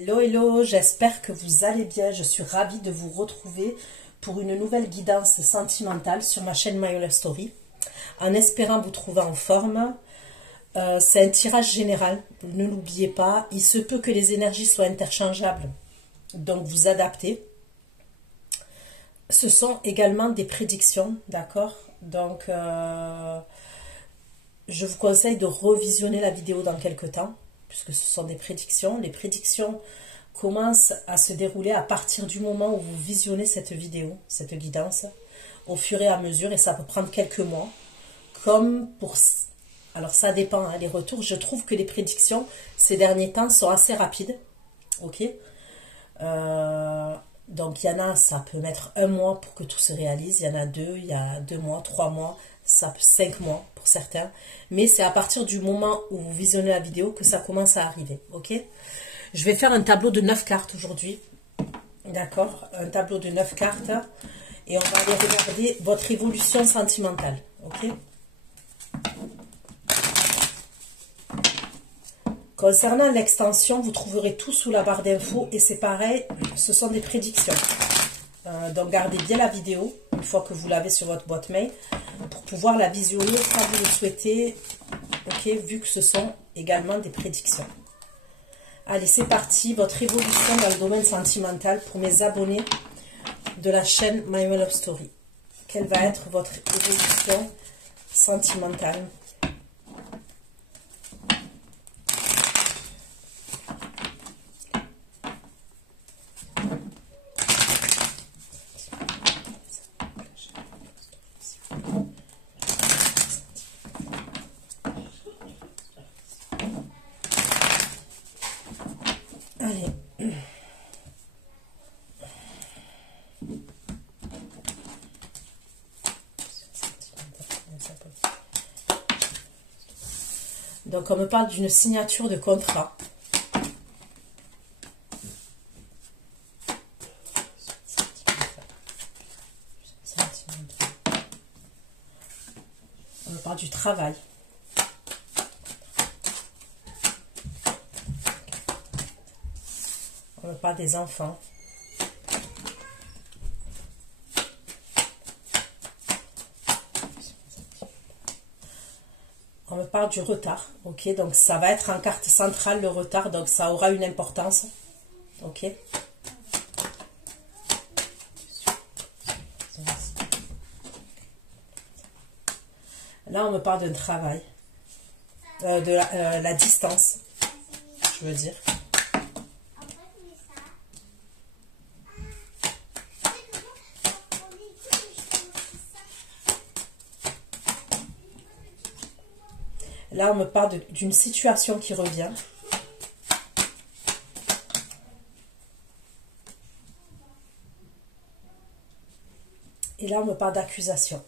Hello, hello, j'espère que vous allez bien. Je suis ravie de vous retrouver pour une nouvelle guidance sentimentale sur ma chaîne My Love Story. En espérant vous trouver en forme. C'est un tirage général, ne l'oubliez pas. Il se peut que les énergies soient interchangeables, donc vous adaptez. Ce sont également des prédictions, d'accord? Donc, je vous conseille de revisionner la vidéo dans quelques temps, puisque ce sont des prédictions. Les prédictions commencent à se dérouler à partir du moment où vous visionnez cette vidéo, cette guidance, au fur et à mesure, et ça peut prendre quelques mois. Comme pour... Alors ça dépend, hein, les retours. Je trouve que les prédictions, ces derniers temps, sont assez rapides. Ok. Donc il y en a, ça peut mettre 1 mois pour que tout se réalise. Il y en a 2, il y a 2 mois, 3 mois, ça peut 5 mois pour certains. Mais c'est à partir du moment où vous visionnez la vidéo que ça commence à arriver. Ok. Je vais faire un tableau de 9 cartes aujourd'hui. D'accord. Un tableau de 9 cartes. Et on va aller regarder votre évolution sentimentale. Ok. Concernant l'extension, vous trouverez tout sous la barre d'infos et c'est pareil, ce sont des prédictions. Donc gardez bien la vidéo une fois que vous l'avez sur votre boîte mail pour pouvoir la visionner quand vous le souhaitez, ok, vu que ce sont également des prédictions. Allez, c'est parti, votre évolution dans le domaine sentimental pour mes abonnés de la chaîne My Love Story. Quelle va être votre évolution sentimentale ? Allez. Donc on me parle d'une signature de contrat. On me parle du travail. On me parle des enfants. On me parle du retard, ok, donc ça va être en carte centrale le retard, donc ça aura une importance, ok. Là, on me parle d'un travail, de la distance, je veux dire. Là, on me parle d'une situation qui revient. Et là, on me parle d'accusation.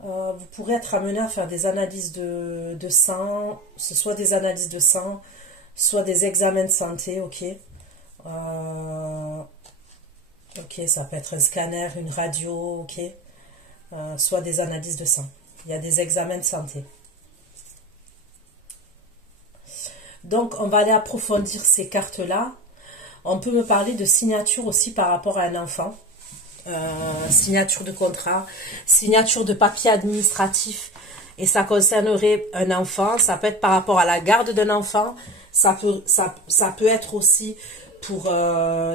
Vous pourrez être amené à faire des analyses de sang, soit des analyses de sang, soit des examens de santé, ok. Ok, ça peut être un scanner, une radio, ok. Soit des analyses de sang. Il y a des examens de santé. Donc, on va aller approfondir ces cartes-là. On peut me parler de signature aussi par rapport à un enfant. Signature de contrat, signature de papier administratif. Et ça concernerait un enfant. Ça peut être par rapport à la garde d'un enfant. Ça peut être aussi pour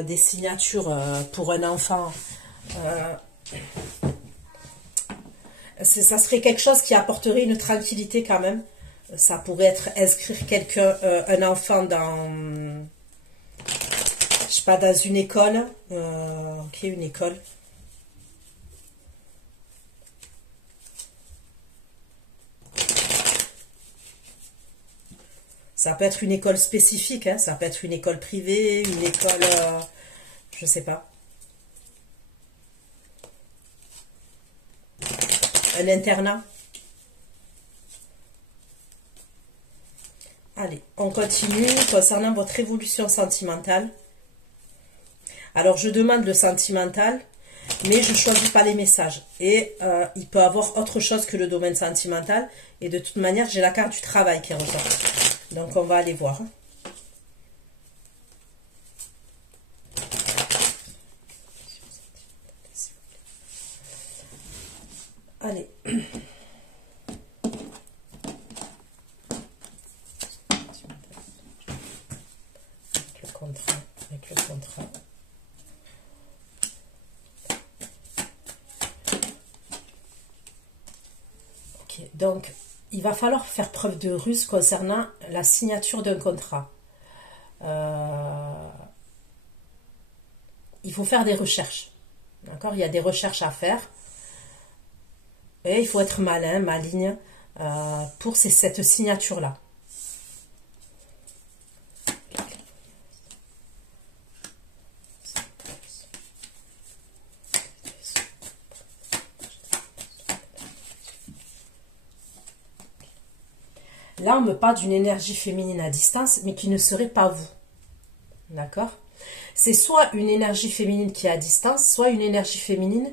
des signatures pour un enfant. Ça serait quelque chose qui apporterait une tranquillité quand même. Ça pourrait être inscrire quelqu'un, un enfant dans, je sais pas, dans une école. Ok, une école. Ça peut être une école spécifique, hein, ça peut être une école privée, une école, je sais pas. Un internat. Allez, on continue concernant votre évolution sentimentale. Alors, je demande le sentimental mais je ne choisis pas les messages. Et il peut avoir autre chose que le domaine sentimental. Et de toute manière, j'ai la carte du travail qui ressort. Donc, on va aller voir. Allez. Avec le contrat. Ok, donc il va falloir faire preuve de ruse concernant la signature d'un contrat. Il faut faire des recherches. D'accord? Il y a des recherches à faire. Et il faut être malin, maligne pour cette signature-là. Là, on me parle d'une énergie féminine à distance, mais qui ne serait pas vous. D'accord? C'est soit une énergie féminine qui est à distance, soit une énergie féminine,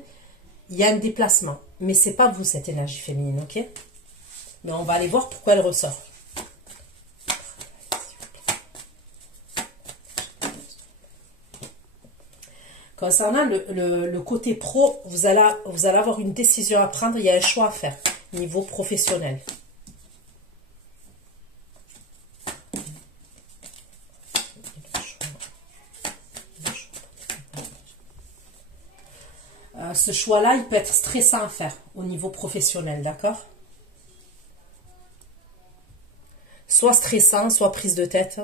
il y a un déplacement. Mais c'est pas vous, cette énergie féminine, ok? Mais on va aller voir pourquoi elle ressort. Concernant le côté pro, vous allez avoir une décision à prendre, il y a un choix à faire, niveau professionnel. Ce choix-là, il peut être stressant à faire au niveau professionnel, d'accord? Soit stressant, soit prise de tête.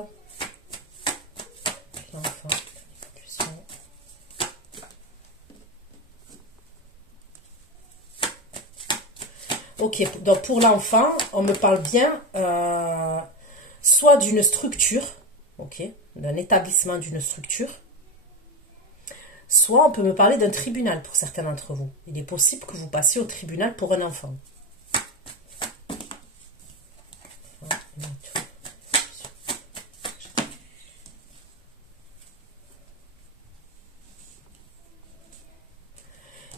Ok, donc pour l'enfant, on me parle bien soit d'une structure, ok, d'un établissement d'une structure, soit on peut me parler d'un tribunal pour certains d'entre vous. Il est possible que vous passiez au tribunal pour un enfant.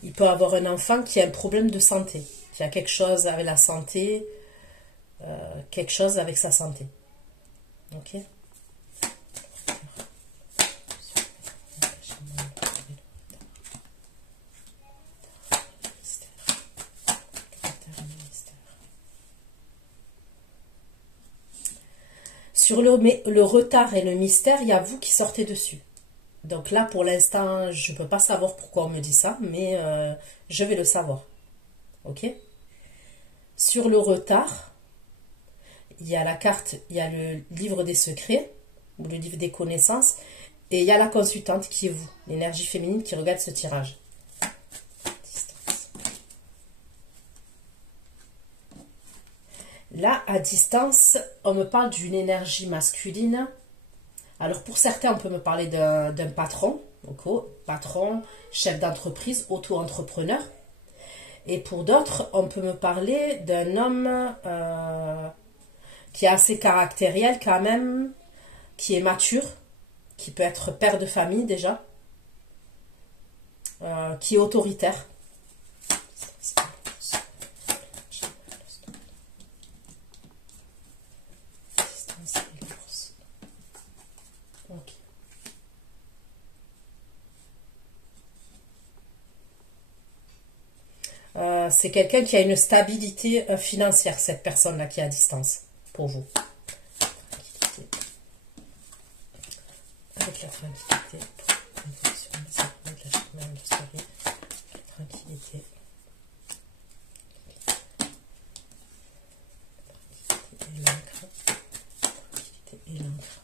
Il peut avoir un enfant qui a un problème de santé, qui a quelque chose avec la santé, quelque chose avec sa santé. Ok ? Sur le retard et le mystère, il y a vous qui sortez dessus. Donc là, pour l'instant, je ne peux pas savoir pourquoi on me dit ça, mais je vais le savoir. Ok? Sur le retard, il y a la carte, il y a le livre des secrets, ou le livre des connaissances, et il y a la consultante qui est vous, l'énergie féminine qui regarde ce tirage. Là, à distance, on me parle d'une énergie masculine. Alors, pour certains, on peut me parler d'un patron, donc patron, chef d'entreprise, auto-entrepreneur. Et pour d'autres, on peut me parler d'un homme qui est assez caractériel quand même, qui est mature, qui peut être père de famille déjà, qui est autoritaire. C'est quelqu'un qui a une stabilité financière, cette personne-là qui est à distance, pour vous. Avec la tranquillité, tranquillité. Et l'encre.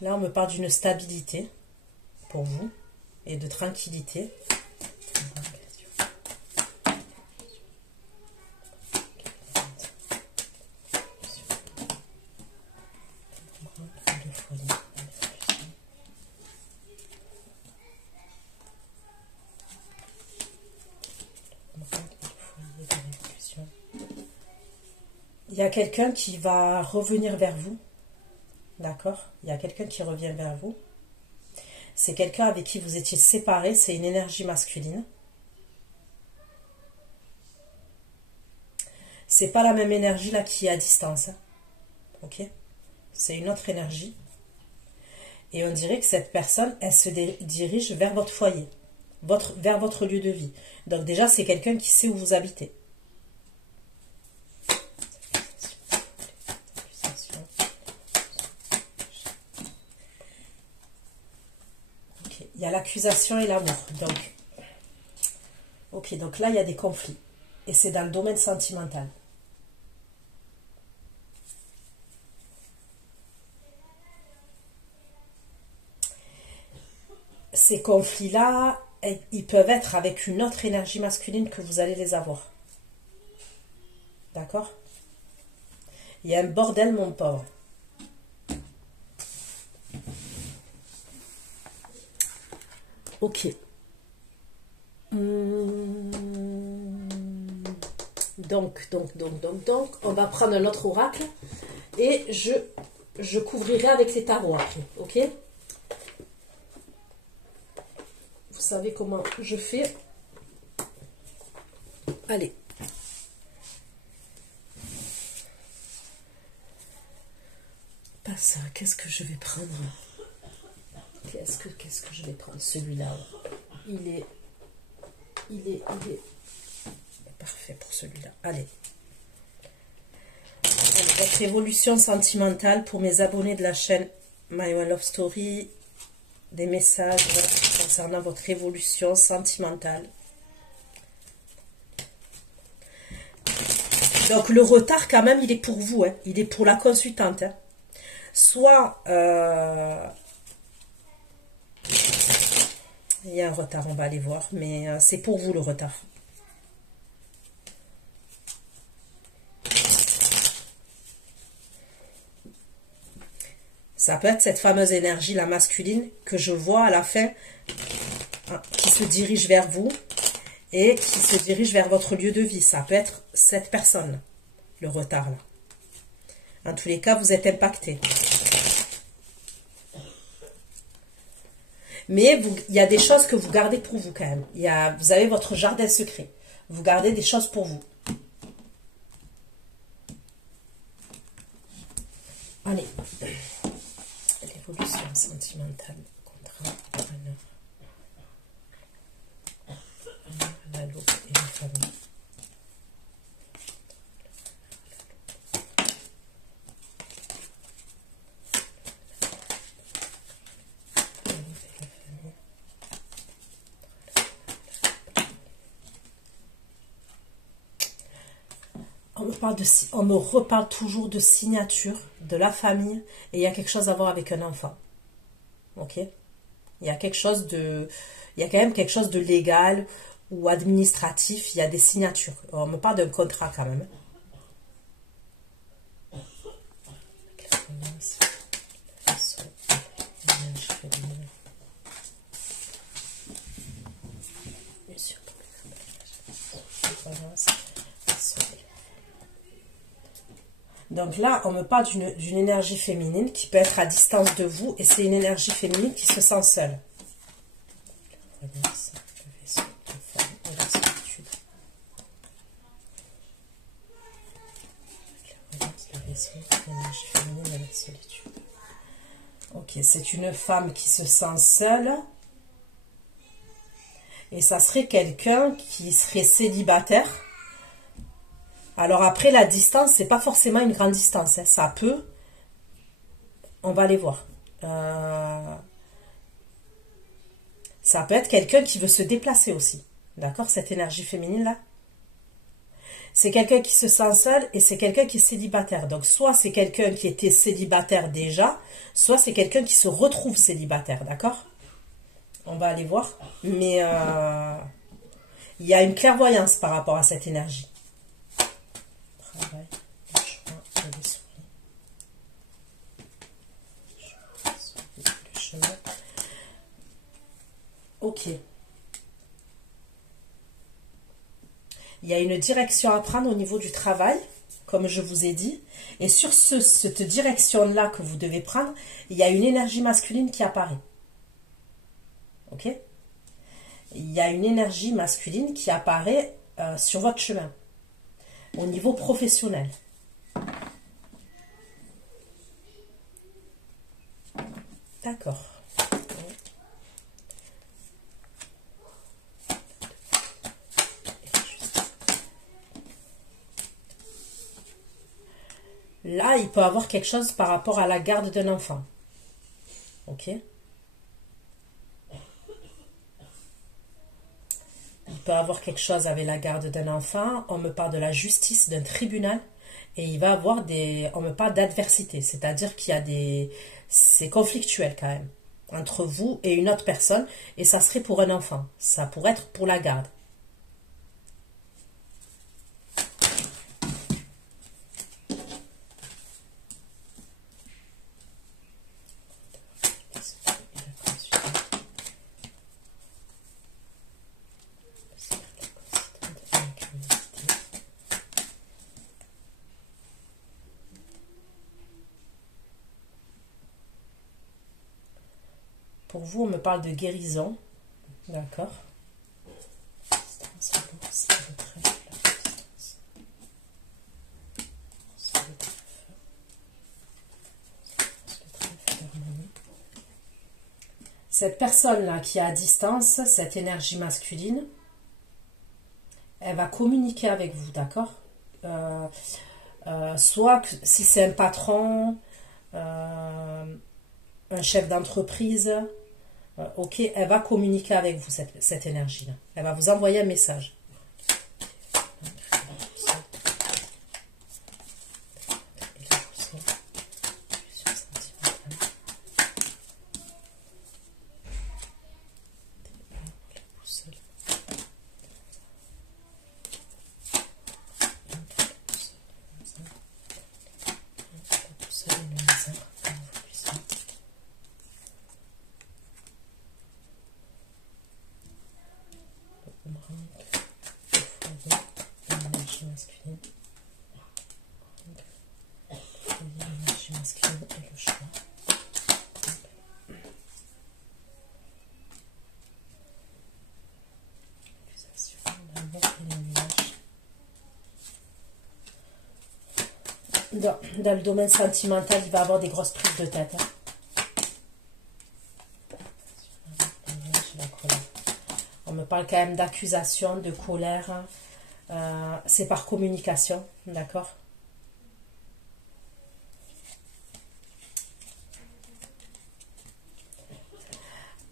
Là, on me parle d'une stabilité pour vous et de tranquillité. Il y a quelqu'un qui va revenir vers vous. D'accord? Il y a quelqu'un qui revient vers vous. C'est quelqu'un avec qui vous étiez séparés, c'est une énergie masculine. C'est pas la même énergie là qui est à distance. Hein. Ok? C'est une autre énergie. Et on dirait que cette personne, elle se dirige vers votre foyer, vers votre lieu de vie. Donc déjà, c'est quelqu'un qui sait où vous habitez. Okay. Il y a l'accusation et l'amour. Donc, ok, donc là, il y a des conflits. Et c'est dans le domaine sentimental. Ces conflits-là, ils peuvent être avec une autre énergie masculine que vous allez les avoir. D'accord? Il y a un bordel, mon pauvre. Ok. Donc, on va prendre un autre oracle et je couvrirai avec les tarots après, ok? Vous savez comment je fais. Allez. Pas ça, qu'est-ce que je vais prendre? Qu'est-ce que je vais prendre? Celui-là. Il est parfait pour celui-là. Allez. Votre évolution sentimentale pour mes abonnés de la chaîne My One Love Story. Des messages concernant votre évolution sentimentale. Donc le retard quand même, il est pour vous. Hein. Il est pour la consultante. Hein. Soit... il y a un retard, on va aller voir. Mais c'est pour vous le retard. Ça peut être cette fameuse énergie, la masculine, que je vois à la fin, hein, qui se dirige vers vous et qui se dirige vers votre lieu de vie. Ça peut être cette personne, le retard là. En tous les cas, vous êtes impacté. Mais il y a des choses que vous gardez pour vous quand même. Vous avez votre jardin secret. Vous gardez des choses pour vous. Allez. L'évolution sentimentale, contrat, honneur, la loupe et la famille. On me reparle toujours de signature, de la famille, et il y a quelque chose à voir avec un enfant. Ok? Il y a quelque chose de... Il y a quand même quelque chose de légal ou administratif, il y a des signatures. On me parle d'un contrat quand même. Donc là, on me parle d'une énergie féminine qui peut être à distance de vous et c'est une énergie féminine qui se sent seule. Ok, c'est une femme qui se sent seule et ça serait quelqu'un qui serait célibataire. Alors après, la distance, c'est pas forcément une grande distance. Hein. Ça peut. On va aller voir. Ça peut être quelqu'un qui veut se déplacer aussi. D'accord? Cette énergie féminine-là. C'est quelqu'un qui se sent seul et c'est quelqu'un qui est célibataire. Donc, soit c'est quelqu'un qui était célibataire déjà, soit c'est quelqu'un qui se retrouve célibataire. D'accord? On va aller voir. Mais il y a une clairvoyance par rapport à cette énergie. Travail, le chemin et le chemin. Ok. Il y a une direction à prendre au niveau du travail, comme je vous ai dit. Et sur cette direction-là que vous devez prendre, il y a une énergie masculine qui apparaît. ok? Il y a une énergie masculine qui apparaît sur votre chemin, au niveau professionnel. D'accord. Là, il peut y avoir quelque chose par rapport à la garde d'un enfant. Ok? Il peut y avoir quelque chose avec la garde d'un enfant. On me parle de la justice, d'un tribunal. Et il va y avoir des... On me parle d'adversité. C'est-à-dire qu'il y a des... C'est conflictuel quand même. Entre vous et une autre personne. Et ça serait pour un enfant. Ça pourrait être pour la garde. Pour vous, on me parle de guérison. D'accord. Cette personne-là qui est à distance, cette énergie masculine, elle va communiquer avec vous, d'accord? Soit si c'est un patron, un chef d'entreprise, ok, elle va communiquer avec vous, cette énergie-là. Elle va vous envoyer un message. Dans le domaine sentimental, il va avoir des grosses prises de tête. On me parle quand même d'accusation, de colère. C'est par communication, d'accord?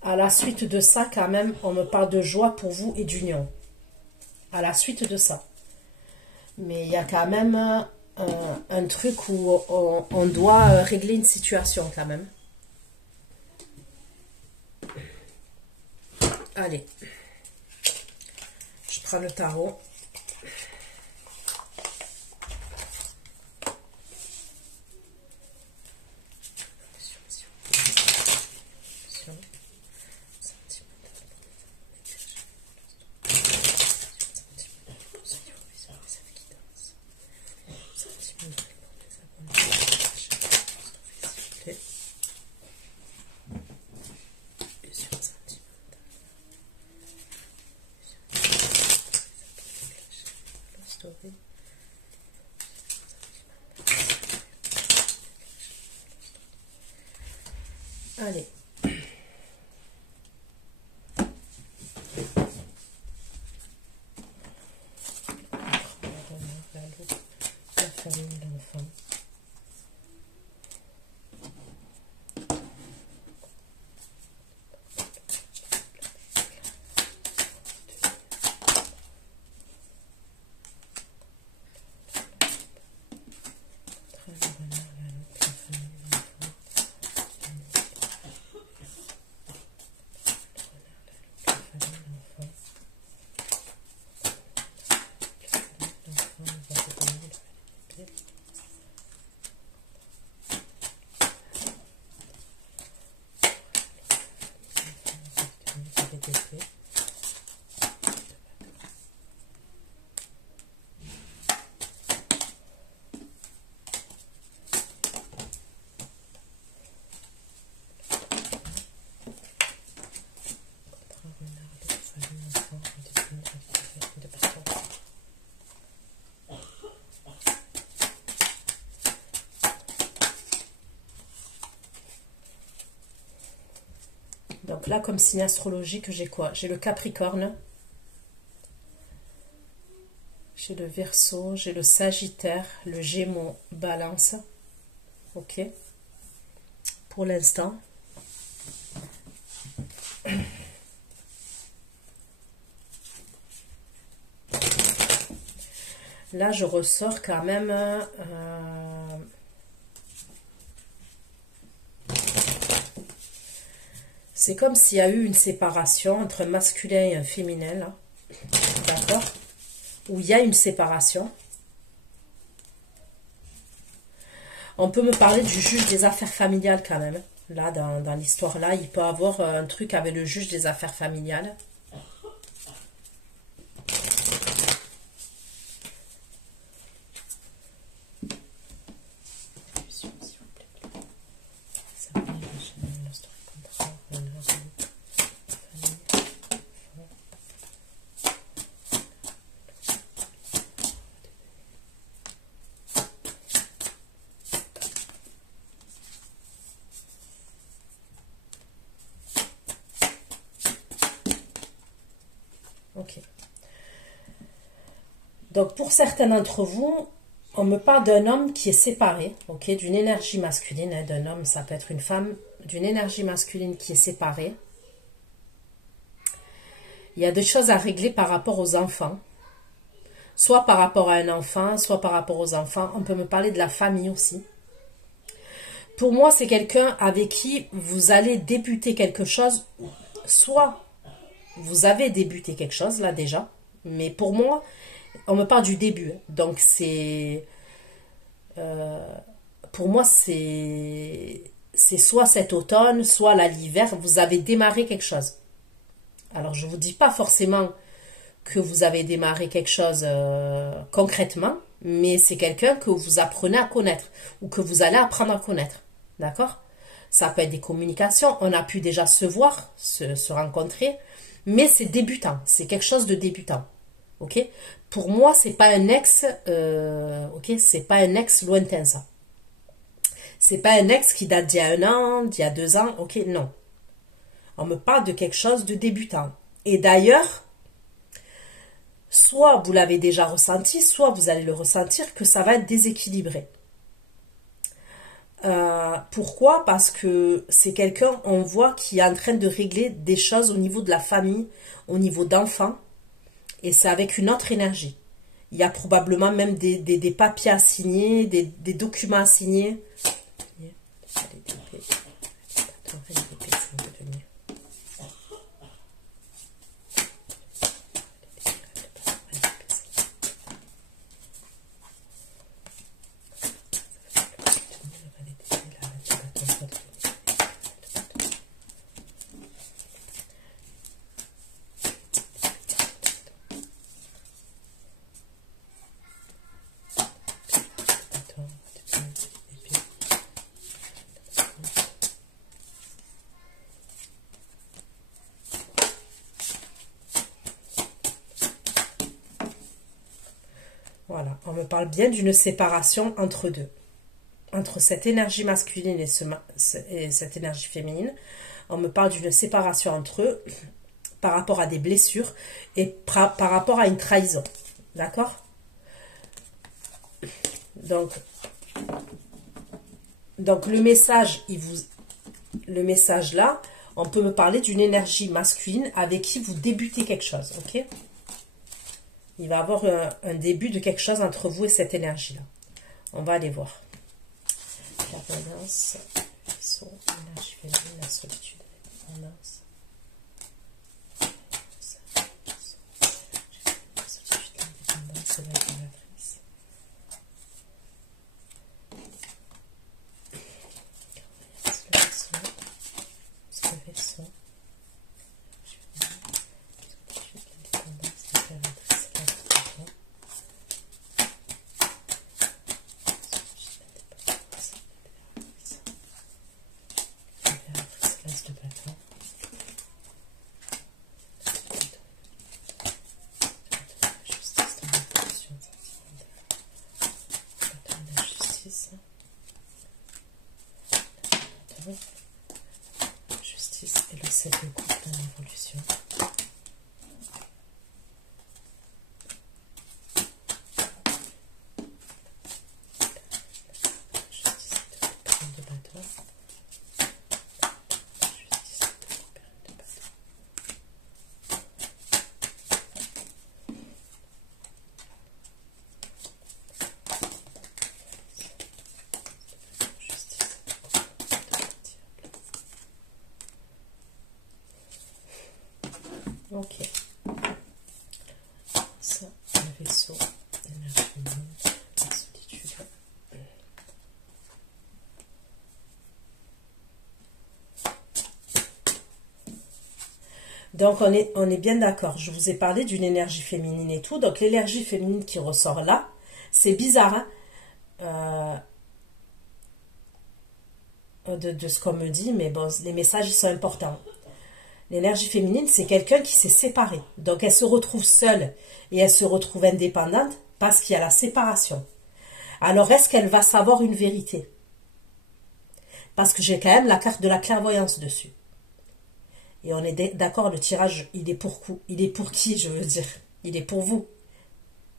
À la suite de ça, quand même, on me parle de joie pour vous et d'union. À la suite de ça. Mais il y a quand même un truc où on doit régler une situation quand même. Allez. Je prends le tarot. Allez. La famille, l'enfant. Donc là, comme signe astrologique, j'ai quoi? J'ai le Capricorne, j'ai le Verseau, j'ai le Sagittaire, le Gémeaux, Balance. Ok. Pour l'instant. Là, je ressors quand même... c'est comme s'il y a eu une séparation entre un masculin et un féminin, là. D'accord? Où il y a une séparation. On peut me parler du juge des affaires familiales quand même. Là, dans l'histoire, là, il peut y avoir un truc avec le juge des affaires familiales. Ok. Donc, pour certains d'entre vous, on me parle d'un homme qui est séparé, ok, d'une énergie masculine, hein, d'un homme, ça peut être une femme, d'une énergie masculine qui est séparée. Il y a des choses à régler par rapport aux enfants, soit par rapport à un enfant, soit par rapport aux enfants. On peut me parler de la famille aussi. Pour moi, c'est quelqu'un avec qui vous allez débuter quelque chose, soit vous avez débuté quelque chose là déjà, mais pour moi, on me parle du début. Donc c'est... pour moi, c'est soit cet automne, soit l'hiver, vous avez démarré quelque chose. Alors, je ne vous dis pas forcément que vous avez démarré quelque chose concrètement, mais c'est quelqu'un que vous apprenez à connaître ou que vous allez apprendre à connaître. D'accord? Ça peut être des communications, on a pu déjà se voir, se rencontrer, mais c'est débutant, c'est quelque chose de débutant. Ok? Pour moi, c'est pas un ex, ok? C'est pas un ex lointain, ça. C'est pas un ex qui date d'il y a 1 an, d'il y a 2 ans, ok? Non. On me parle de quelque chose de débutant. Et d'ailleurs, soit vous l'avez déjà ressenti, soit vous allez le ressentir que ça va être déséquilibré. Pourquoi? Parce que c'est quelqu'un, on voit, qui est en train de régler des choses au niveau de la famille, au niveau d'enfants, et c'est avec une autre énergie. Il y a probablement même des papiers à signer, des documents à signer. Voilà, on me parle bien d'une séparation entre deux. Entre cette énergie masculine et cette énergie féminine. On me parle d'une séparation entre eux par rapport à des blessures et par rapport à une trahison. D'accord? Donc le message, le message là, on peut me parler d'une énergie masculine avec qui vous débutez quelque chose. Ok? Il va y avoir un début de quelque chose entre vous et cette énergie-là. On va aller voir. L'abondance, l'énergie féminine, la solitude, l'abondance. La solitude, l'indépendance, la libératrice. Le vaisseau. Justice. justice et le 7 de coupe dans l'évolution. Ok, ça, le vaisseau, l'énergie féminine, la solitude. Donc on est bien d'accord, je vous ai parlé d'une énergie féminine et tout, donc l'énergie féminine qui ressort là, c'est bizarre, hein, de ce qu'on me dit, mais bon, les messages ils sont importants. L'énergie féminine, c'est quelqu'un qui s'est séparé. Donc, elle se retrouve seule et elle se retrouve indépendante parce qu'il y a la séparation. Alors, est-ce qu'elle va savoir une vérité? Parce que j'ai quand même la carte de la clairvoyance dessus. Et on est d'accord, le tirage, il est pour qui, je veux dire? Il est pour vous.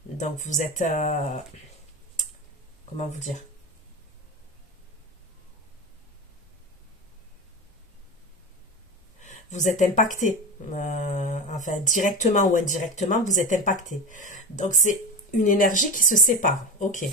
Donc, vous êtes... comment vous dire? Vous êtes impacté, enfin directement ou indirectement, vous êtes impacté. Donc c'est une énergie qui se sépare. Ok.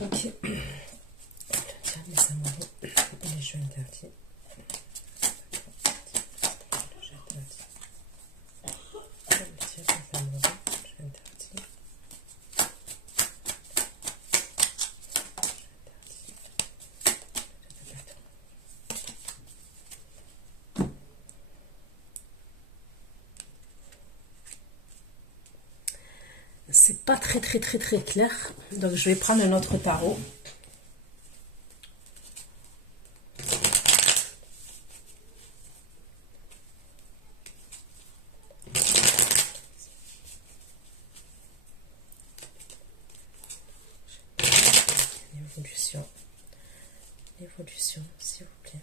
Ok. Tiens, mes amoureux, les jeux interdits. Les jeux interdits. Tiens, mes amoureux, jeux interdits. C'est pas très clair, donc je vais prendre un autre tarot. L'évolution, s'il vous plaît.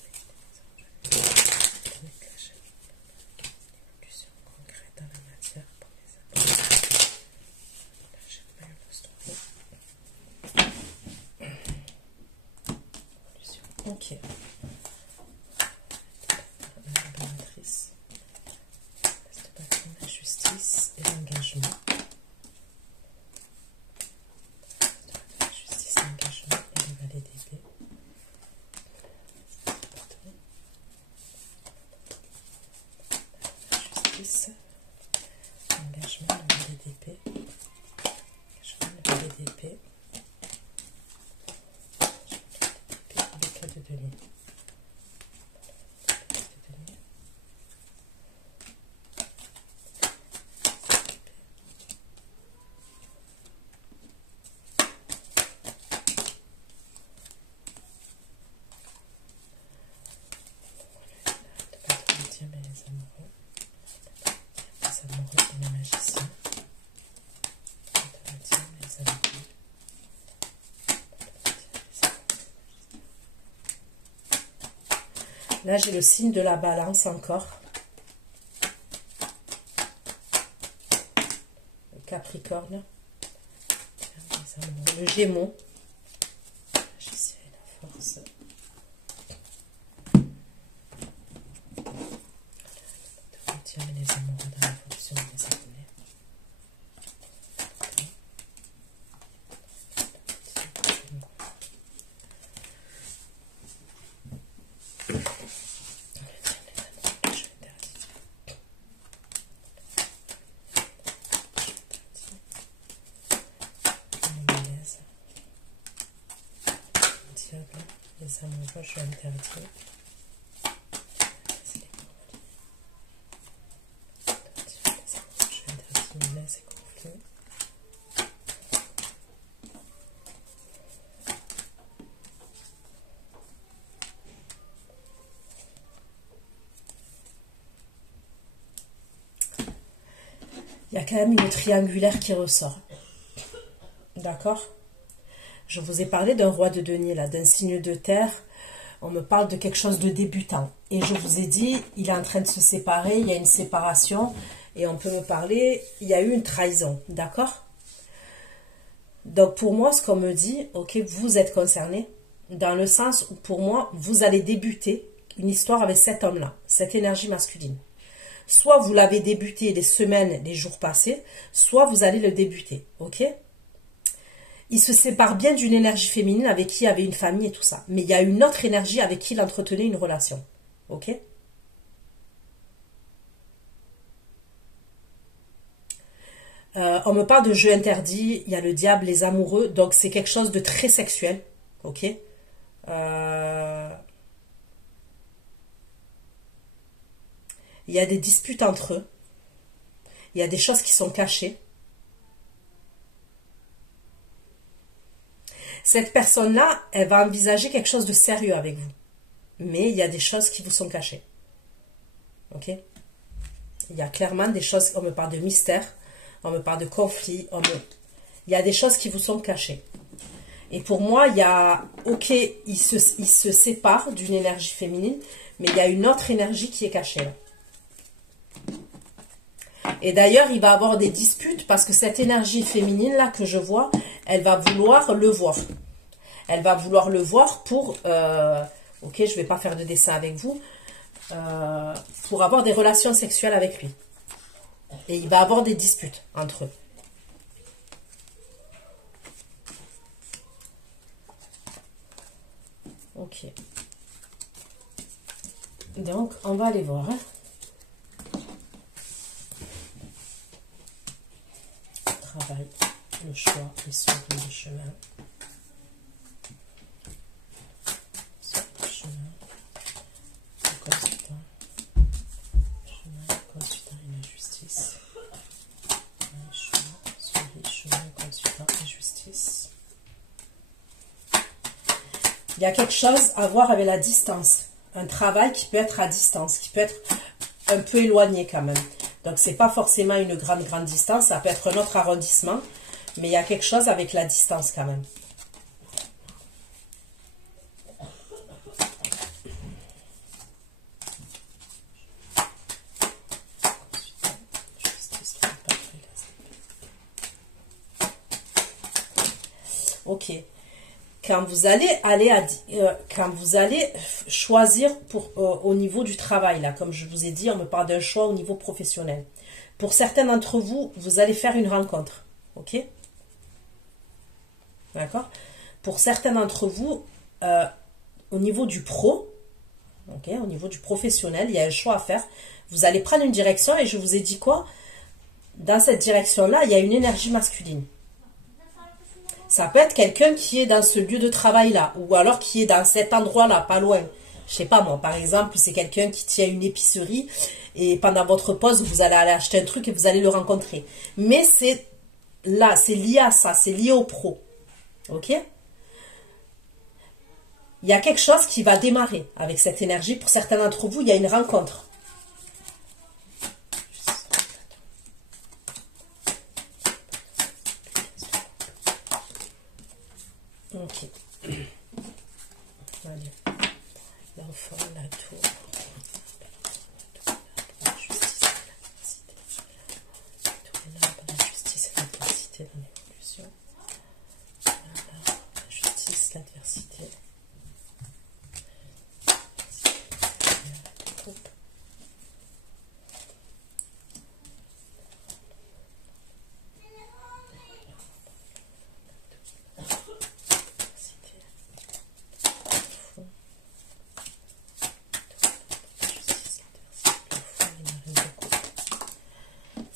L'évolution concrète dans la matière pour les abonnés. Ok. La libératrice. La justice et l'engagement. La justice, l'engagement et le valet d'épée. La justice, l'engagement, le valet d'épée. L'engagement, le valet d'épée. De denier. Les amoureux et les magiciens. Les amoureux. Là, j'ai le signe de la balance encore. Le Capricorne. Le Gémeaux. Magicien et la force. De retirer les diable, les amoureux, je interdis. Je interdis mes et conflits. Il y a quand même une triangulaire qui ressort. D'accord? Je vous ai parlé d'un roi de denier, là, d'un signe de terre. On me parle de quelque chose de débutant. Et je vous ai dit, il est en train de se séparer, il y a une séparation. Et on peut me parler, il y a eu une trahison. D'accord? Donc pour moi, ce qu'on me dit, ok, vous êtes concerné. Dans le sens où pour moi, vous allez débuter une histoire avec cet homme-là, cette énergie masculine. Soit vous l'avez débuté les semaines, les jours passés, soit vous allez le débuter, ok? Il se sépare bien d'une énergie féminine avec qui il avait une famille et tout ça. Mais il y a une autre énergie avec qui il entretenait une relation, ok? On me parle de jeu interdit, il y a le diable, les amoureux, donc c'est quelque chose de très sexuel, ok? Il y a des disputes entre eux. Il y a des choses qui sont cachées. Cette personne-là, elle va envisager quelque chose de sérieux avec vous. Mais il y a des choses qui vous sont cachées. Ok? Il y a clairement des choses, on me parle de mystère, on me parle de conflit, il y a des choses qui vous sont cachées. Et pour moi, il y a, ok, il se sépare d'une énergie féminine, mais il y a une autre énergie qui est cachée là. Et d'ailleurs, il va avoir des disputes parce que cette énergie féminine là que je vois, elle va vouloir le voir. Elle va vouloir le voir pour, ok, je ne vais pas faire de dessin avec vous, pour avoir des relations sexuelles avec lui. Et il va avoir des disputes entre eux. Ok. Donc, on va aller voir. Hein. Travail, le choix et sur le chemin. Sur le chemin. Le consultant. Chemin, consultant et la justice. Le choix, suivi, chemin, consultant et justice. Il y a quelque chose à voir avec la distance. Un travail qui peut être à distance, qui peut être un peu éloigné quand même. Donc, ce n'est pas forcément une grande distance. Ça peut être un autre arrondissement. Mais il y a quelque chose avec la distance quand même. Ok. Quand vous allez choisir au niveau du travail, là, comme je vous ai dit, on me parle d'un choix au niveau professionnel. Pour certains d'entre vous, vous allez faire une rencontre. Ok? D'accord? Pour certains d'entre vous, au niveau du pro, ok, au niveau du professionnel, il y a un choix à faire. Vous allez prendre une direction et je vous ai dit quoi? Dans cette direction-là, il y a une énergie masculine. Ça peut être quelqu'un qui est dans ce lieu de travail-là, ou alors qui est dans cet endroit-là, pas loin. Je sais pas moi, par exemple, c'est quelqu'un qui tient une épicerie et pendant votre pause, vous allez aller acheter un truc et vous allez le rencontrer. Mais c'est là, c'est lié à ça, c'est lié au pro. Ok? Il y a quelque chose qui va démarrer avec cette énergie. Pour certains d'entre vous, il y a une rencontre. Ok. Allez. L'enfant, la tour. La justice, la justice et l'adversité dans l'évolution. La justice, l'adversité.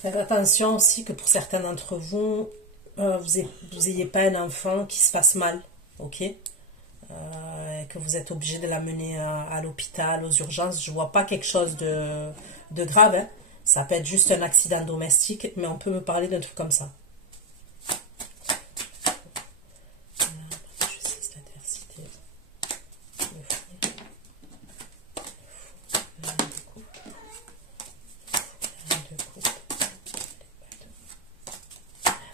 Faites attention aussi que pour certains d'entre vous, vous n'ayez pas un enfant qui se fasse mal, ok? que vous êtes obligé de l'amener à l'hôpital, aux urgences. Je vois pas quelque chose de grave, hein. Ça peut être juste un accident domestique, mais on peut me parler d'un truc comme ça.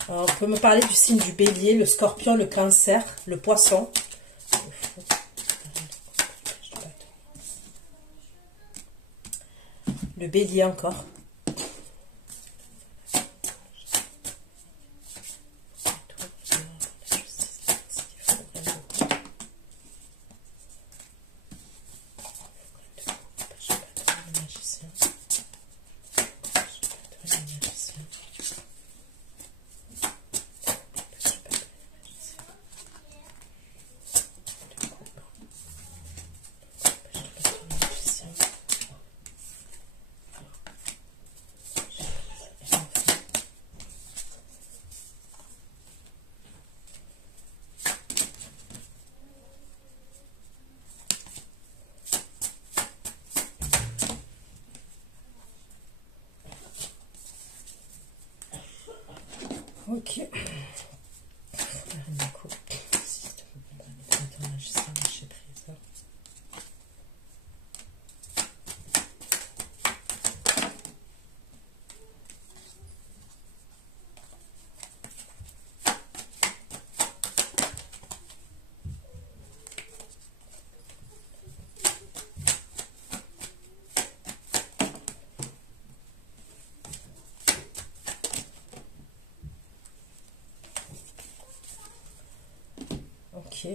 Alors, on peut me parler du signe du bélier, le scorpion, le cancer, le poisson. Le bélier encore. Ok. Ok.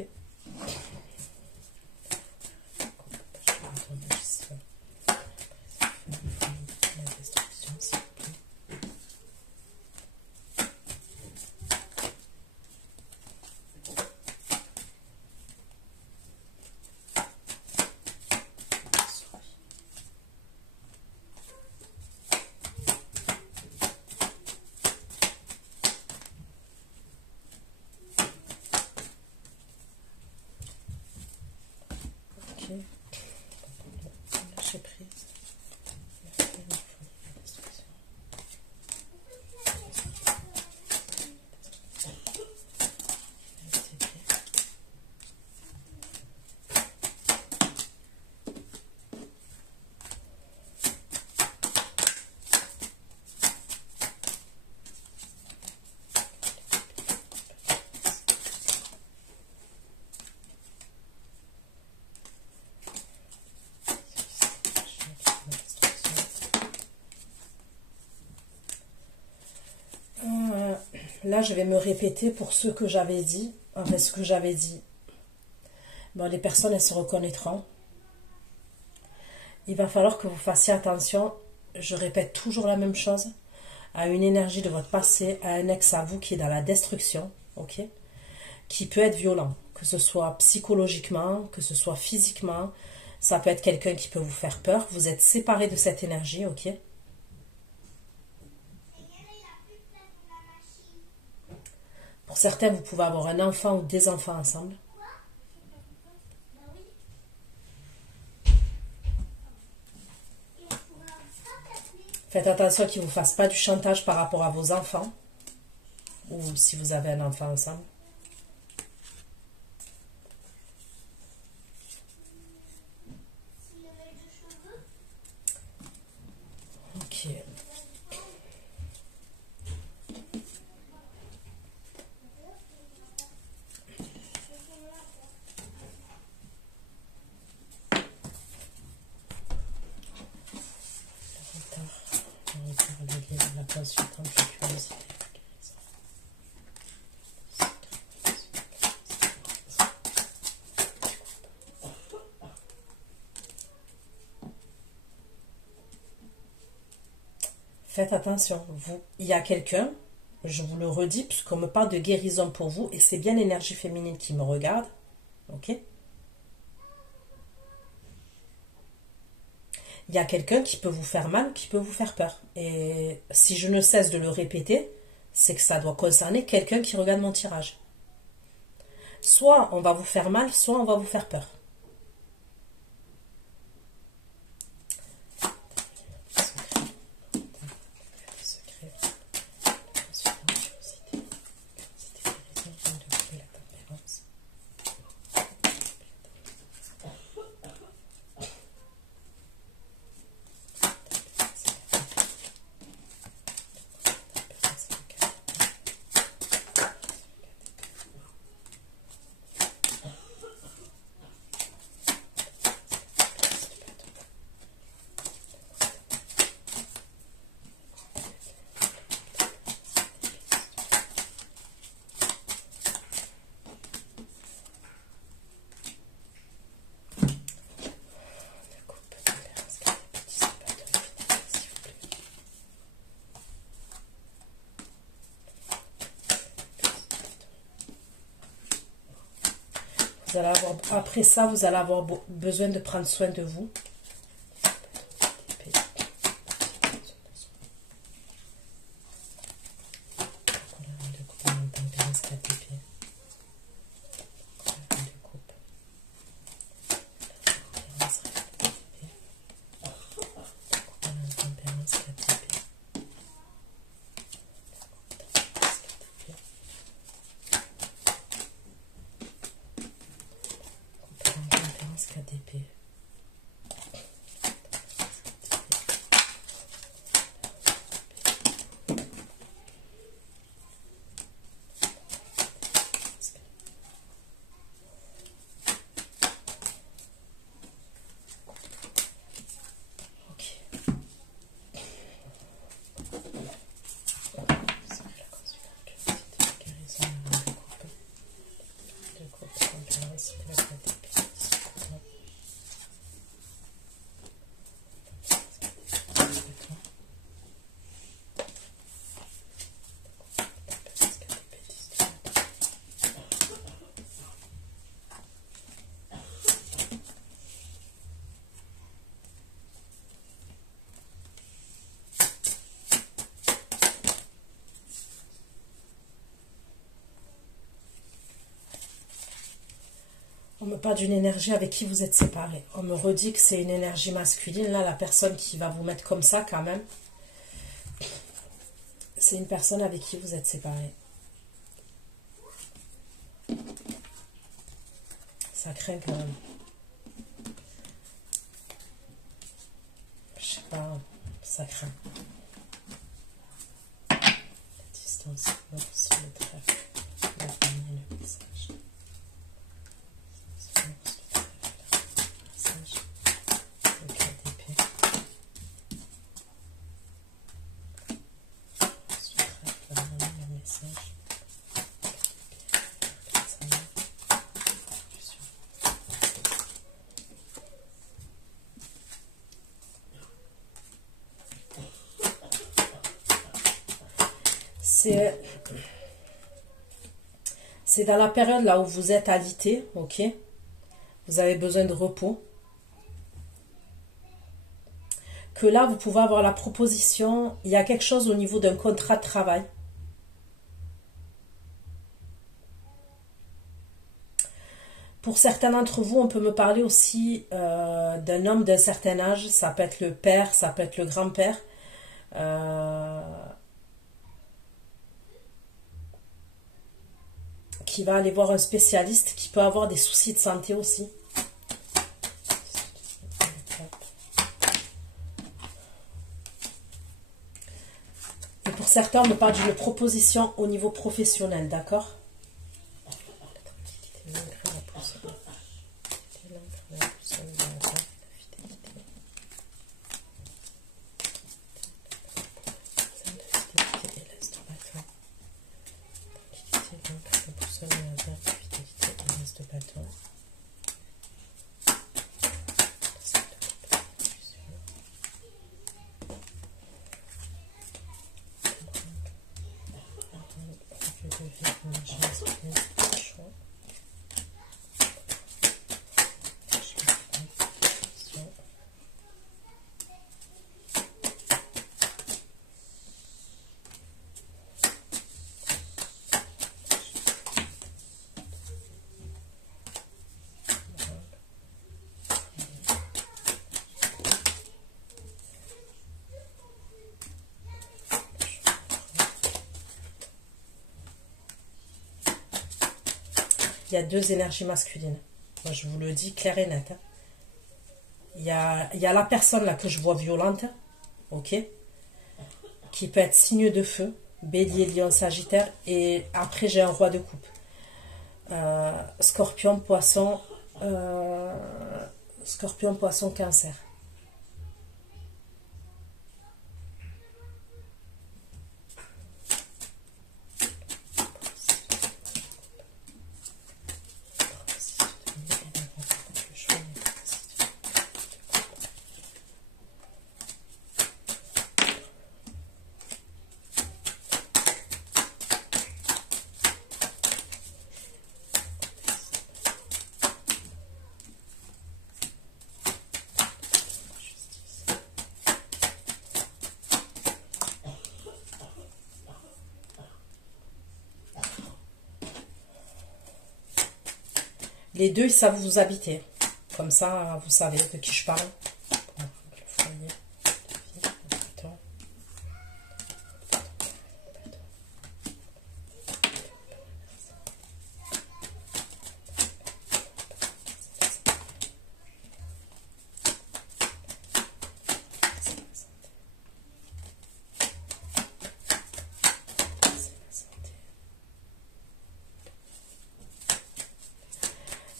Lâcher prise. Là, je vais me répéter pour ce que j'avais dit. Enfin, ce que j'avais dit. Bon, les personnes, elles se reconnaîtront. Il va falloir que vous fassiez attention. Je répète toujours la même chose. À une énergie de votre passé, à un ex à vous qui est dans la destruction. Ok ? Qui peut être violent. Que ce soit psychologiquement, que ce soit physiquement. Ça peut être quelqu'un qui peut vous faire peur. Vous êtes séparés de cette énergie. Ok ? Pour certains, vous pouvez avoir un enfant ou des enfants ensemble. Faites attention qu'ils ne vous fassent pas du chantage par rapport à vos enfants. Ou si vous avez un enfant ensemble. Ok. Faites attention, il y a quelqu'un, je vous le redis, puisqu'on me parle de guérison pour vous, et c'est bien l'énergie féminine qui me regarde, ok? Il y a quelqu'un qui peut vous faire mal ou qui peut vous faire peur. Et si je ne cesse de le répéter, c'est que ça doit concerner quelqu'un qui regarde mon tirage. Soit on va vous faire mal, soit on va vous faire peur. allez avoir, après ça, vous allez avoir besoin de prendre soin de vous. KDP. On me parle d'une énergie avec qui vous êtes séparés. On me redit que c'est une énergie masculine. Là, la personne qui va vous mettre comme ça, quand même, c'est une personne avec qui vous êtes séparés. Ça craint quand même. Je sais pas, ça craint. La distance, merci le trèfle. La famille, le message. C'est dans la période là où vous êtes alité, ok? Vous avez besoin de repos. Que là, vous pouvez avoir la proposition, il y a quelque chose au niveau d'un contrat de travail. Pour certains d'entre vous, on peut me parler aussi d'un homme d'un certain âge. Ça peut être le père, ça peut être le grand-père. Qui va aller voir un spécialiste, qui peut avoir des soucis de santé aussi. Et pour certains, on me parle d'une proposition au niveau professionnel, d'accord? Il y a deux énergies masculines. Moi, je vous le dis clair et net. Hein. Il y a la personne là que je vois violente, ok, qui peut être signe de feu, bélier, lion, sagittaire, et après j'ai un roi de coupe. Scorpion, poisson, cancer. Les deux, ils savent vous habiter. Comme ça, vous savez de qui je parle.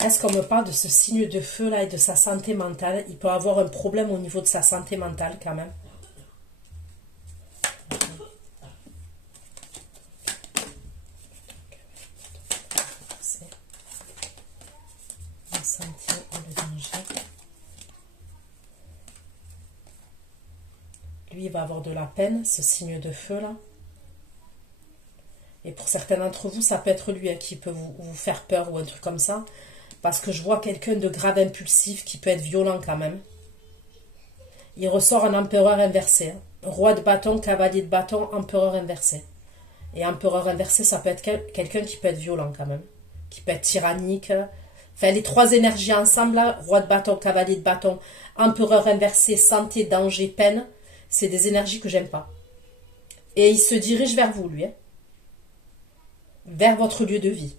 Est-ce qu'on me parle de ce signe de feu là et de sa santé mentale? Il peut avoir un problème au niveau de sa santé mentale quand même. La santé et le danger. Lui, il va avoir de la peine, ce signe de feu là. Et pour certains d'entre vous, ça peut être lui qui peut vous faire peur ou un truc comme ça. Parce que je vois quelqu'un de grave impulsif qui peut être violent quand même. Il ressort un empereur inversé. Roi de bâton, cavalier de bâton, empereur inversé. Et empereur inversé, ça peut être quelqu'un qui peut être violent quand même. Qui peut être tyrannique. Enfin, les trois énergies ensemble, là, roi de bâton, cavalier de bâton, empereur inversé, santé, danger, peine, c'est des énergies que j'aime pas. Et il se dirige vers vous, lui. Hein. Vers votre lieu de vie.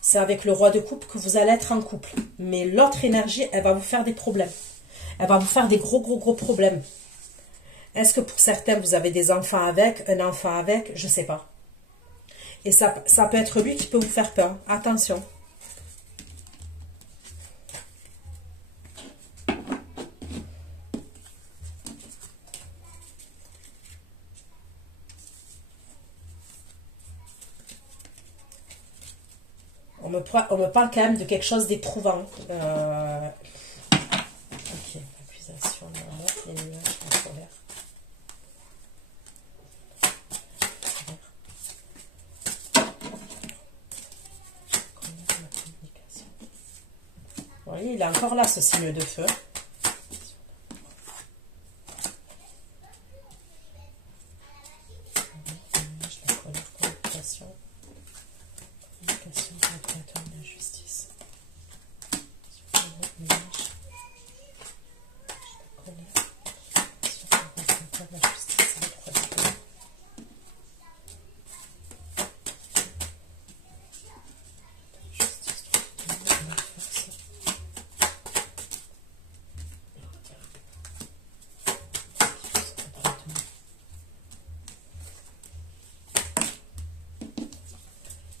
C'est avec le roi de coupe que vous allez être en couple. Mais l'autre énergie, elle va vous faire des problèmes. Elle va vous faire des gros problèmes. Est-ce que pour certains, vous avez des enfants avec, un enfant avec, je ne sais pas. Et ça peut être lui qui peut vous faire peur. Attention. On me parle quand même de quelque chose d'éprouvant. Ok, accusation, les nuages, la colère. Vous voyez, il est encore là, ce signe de feu.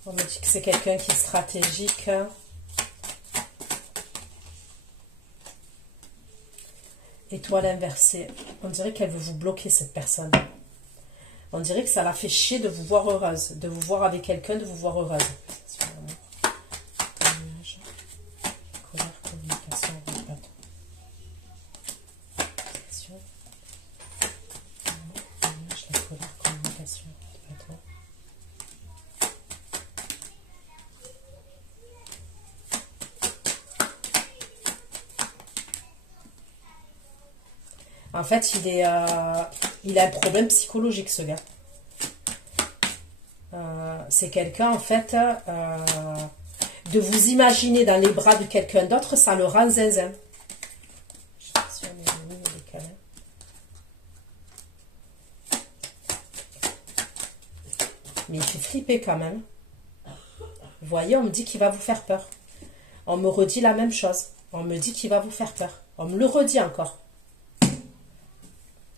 On me dit que c'est quelqu'un qui est stratégique. Étoile inversée. On dirait qu'elle veut vous bloquer, cette personne. On dirait que ça la fait chier de vous voir heureuse. De vous voir avec quelqu'un, de vous voir heureuse. Colère, communication, bâton. La colère, communication, bâton. En fait, il a un problème psychologique, ce gars. C'est quelqu'un, en fait, de vous imaginer dans les bras de quelqu'un d'autre, ça le rend zinzin. Je sais pas si on est mis, il est calme. Mais il fait flipper quand même. Vous voyez, on me dit qu'il va vous faire peur. On me redit la même chose. On me dit qu'il va vous faire peur. On me le redit encore.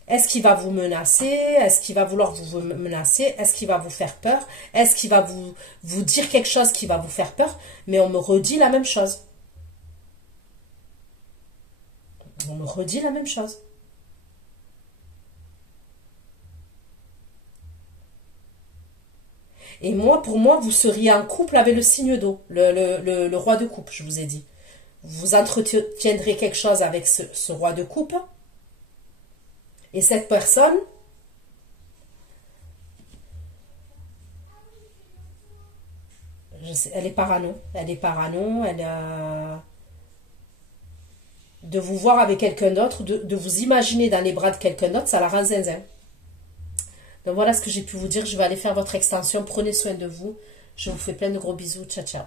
Est-ce qu'il va vous menacer? Est-ce qu'il va vouloir vous menacer? Est-ce qu'il va vous faire peur? Est-ce qu'il va vous dire quelque chose qui va vous faire peur? Mais on me redit la même chose. On me redit la même chose. Et moi, pour moi, vous seriez en couple avec le signe d'eau, le roi de coupe, je vous ai dit. Vous entretiendrez quelque chose avec ce roi de coupe. Et cette personne, elle est parano. Elle est parano. De vous voir avec quelqu'un d'autre, de vous imaginer dans les bras de quelqu'un d'autre, ça la rend zinzin. Donc voilà ce que j'ai pu vous dire. Je vais aller faire votre extension. Prenez soin de vous. Je vous fais plein de gros bisous. Ciao, ciao.